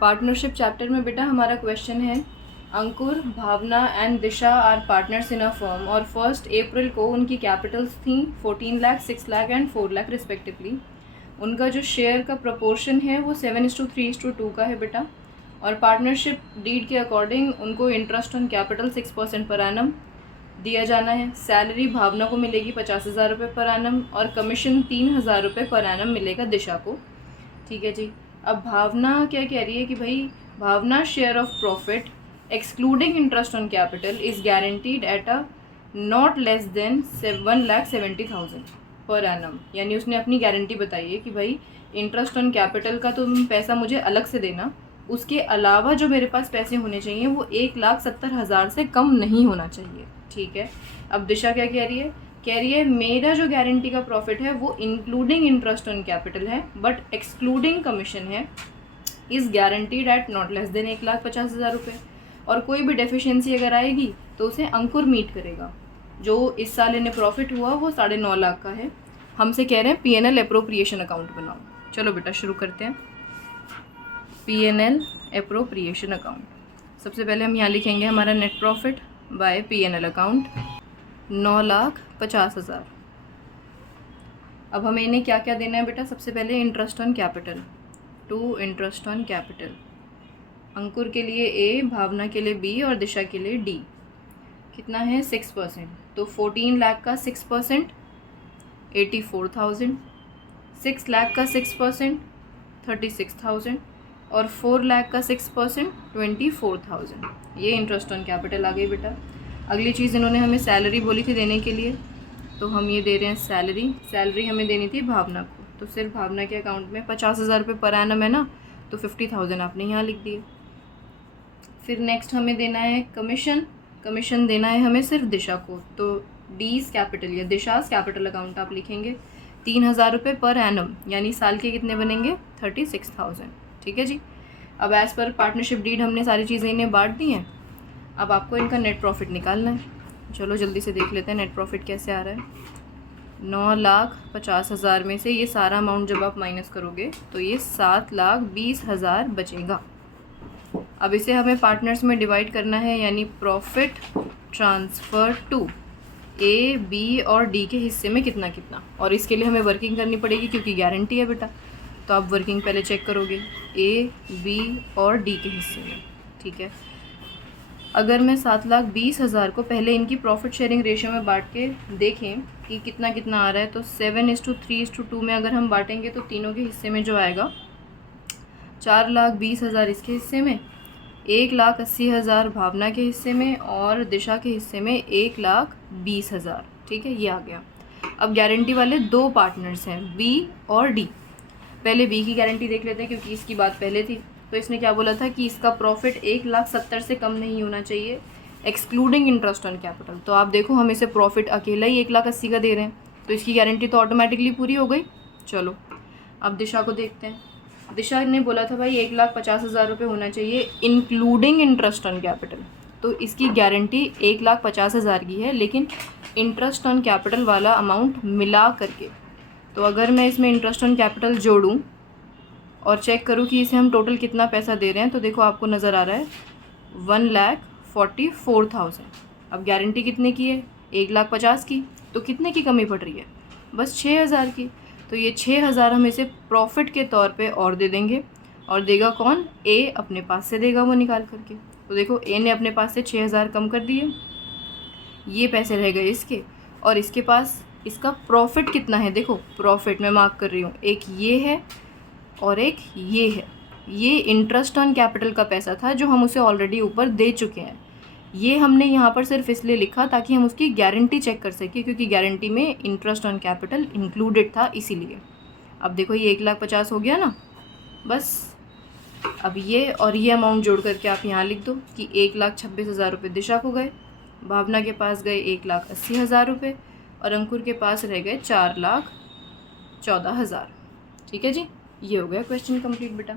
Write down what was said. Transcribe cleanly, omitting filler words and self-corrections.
Partnership chapter में बेटा हमारा क्वेश्चन है, Ankur, Bhavna and Disha are partners in a firm और 1 अप्रैल को उनकी कैपिटल्स थी 14 लाख, 6 लाख एंड 4 लाख रिस्पेक्टिवली। उनका जो शेयर का प्रपोर्शन है वो 7:3:2 का है बेटा। और पार्टनरशिप डीड के अकॉर्डिंग उनको interest on capital 6% per annum दिया जाना है। सैलरी भावना को मिलेगी 50,000 रुपये पर एनम और कमीशन 3,000 रुपये पर एनम मिलेगा दिशा को। ठीक है जी। अब भावना क्या कह रही है कि भाई Bhavna share of profit excluding interest on capital is guaranteed at a not less than 1,70,000 per annum. यानी उसने अपनी गारंटी बताई है कि भाई इंटरेस्ट ऑन कैपिटल का तुम पैसा मुझे अलग से देना, उसके अलावा जो मेरे पास पैसे होने चाहिए वो 1,70,000 से कम नहीं होना चाहिए। ठीक है। अब दिशा क्या कह रही है मेरा जो गारंटी का प्रॉफिट है वो इंक्लूडिंग इंटरेस्ट ऑन कैपिटल है बट एक्सक्लूडिंग कमीशन है, is guaranteed at not less than 1,50,000 रुपये। और कोई भी डेफिशिएंसी अगर आएगी तो उसे अंकुर मीट करेगा। जो इस साल इन्हें प्रॉफिट हुआ वो 9.5 लाख का है। हमसे कह रहे हैं P&L अप्रोप्रिएशन अकाउंट बनाओ। चलो बेटा शुरू करते हैं। P&L appropriation account. सबसे पहले हम यहाँ लिखेंगे हमारा net profit by P&L account 9,50,000। अब हमें इन्हें क्या क्या देना है बेटा? सबसे पहले interest on capital, to interest on capital. Ankur के लिए A, भावना के लिए B और दिशा के लिए D। कितना है? 6%। तो 14 लाख का 6% 84,000, 6 लाख का 6% 36,000 और 4 लाख का 6% 24,000। ये इंटरेस्ट ऑन कैपिटल आ गई बेटा। अगली चीज़ इन्होंने हमें सैलरी बोली थी देने के लिए, तो हम ये दे रहे हैं सैलरी हमें देनी थी भावना को, तो सिर्फ भावना के अकाउंट में 50,000 रुपये पर एनम है ना, तो 50,000 आपने यहाँ लिख दिए। फिर नेक्स्ट हमें देना है कमीशन देना है हमें सिर्फ दिशा को, तो डीज कैपिटल या दिशाज कैपिटल अकाउंट आप लिखेंगे 3,000 रुपये पर एनम, यानी साल के कितने बनेंगे? 36,000। ठीक है जी। अब एज़ पर पार्टनरशिप डीड हमने सारी चीज़ें इन्हें बांट दी हैं। अब आपको इनका नेट प्रॉफिट निकालना है। चलो जल्दी से देख लेते हैं नेट प्रॉफिट कैसे आ रहा है। 9,50,000 में से ये सारा अमाउंट जब आप माइनस करोगे तो ये 7,20,000 बचेगा। अब इसे हमें पार्टनर्स में डिवाइड करना है, यानी profit transfer to A, B और D के हिस्से में कितना कितना, और इसके लिए हमें वर्किंग करनी पड़ेगी क्योंकि गारंटी है बेटा। तो आप वर्किंग पहले चेक करोगे A, B और D के हिस्से में। ठीक है। अगर मैं 7,20,000 को पहले इनकी प्रॉफिट शेयरिंग रेशियो में बांट के देखें कि कितना कितना आ रहा है, तो 7:3:2 में अगर हम बांटेंगे तो तीनों के हिस्से में जो आएगा 4,20,000 इसके हिस्से में, 1,80,000 भावना के हिस्से में और दिशा के हिस्से में 1,20,000। ठीक है, ये आ गया। अब गारंटी वाले दो पार्टनर्स हैं B और D। पहले B की गारंटी देख लेते हैं क्योंकि इसकी बात पहले थी। तो इसने क्या बोला था कि इसका प्रॉफिट 1,70,000 से कम नहीं होना चाहिए एक्सक्लूडिंग इंटरेस्ट ऑन कैपिटल। तो आप देखो हम इसे प्रॉफिट अकेला ही 1,80,000 का दे रहे हैं, तो इसकी गारंटी तो ऑटोमेटिकली पूरी हो गई। चलो अब दिशा को देखते हैं। दिशा ने बोला था भाई 1,50,000 रुपये होना चाहिए इंक्लूडिंग इंटरेस्ट ऑन कैपिटल, तो इसकी गारंटी 1,50,000 की है, लेकिन इंटरेस्ट ऑन कैपिटल वाला अमाउंट मिला करके। तो अगर मैं इसमें इंटरेस्ट ऑन कैपिटल जोड़ूं और चेक करूं कि इसे हम टोटल कितना पैसा दे रहे हैं, तो देखो आपको नज़र आ रहा है 1,44,000। अब गारंटी कितने की है? 1,50,000 की। तो कितने की कमी पड़ रही है? बस 6,000 की। तो ये 6,000 हम इसे प्रॉफिट के तौर पे और दे देंगे, और देगा कौन? A अपने पास से देगा वो निकाल करके। तो देखो A ने अपने पास से 6,000 कम कर दिए, ये पैसे रह गए इसके, और इसके पास इसका प्रॉफिट कितना है? देखो प्रॉफिट मैं मार्क कर रही हूँ, एक ये है और एक ये है। ये इंटरेस्ट ऑन कैपिटल का पैसा था जो हम उसे ऑलरेडी ऊपर दे चुके हैं। ये हमने यहाँ पर सिर्फ इसलिए लिखा ताकि हम उसकी गारंटी चेक कर सकें, क्योंकि गारंटी में इंटरेस्ट ऑन कैपिटल इंक्लूडेड था इसीलिए। अब देखो ये 1,50,000 हो गया ना, बस अब ये और ये अमाउंट जोड़ करके आप यहाँ लिख दो कि 1,26,000 रुपये दिशा को गए, भावना के पास गए 1,80,000 रुपये और अंकुर के पास रह गए 4,14,000। ठीक है जी, ये हो गया क्वेश्चन कंप्लीट बेटा।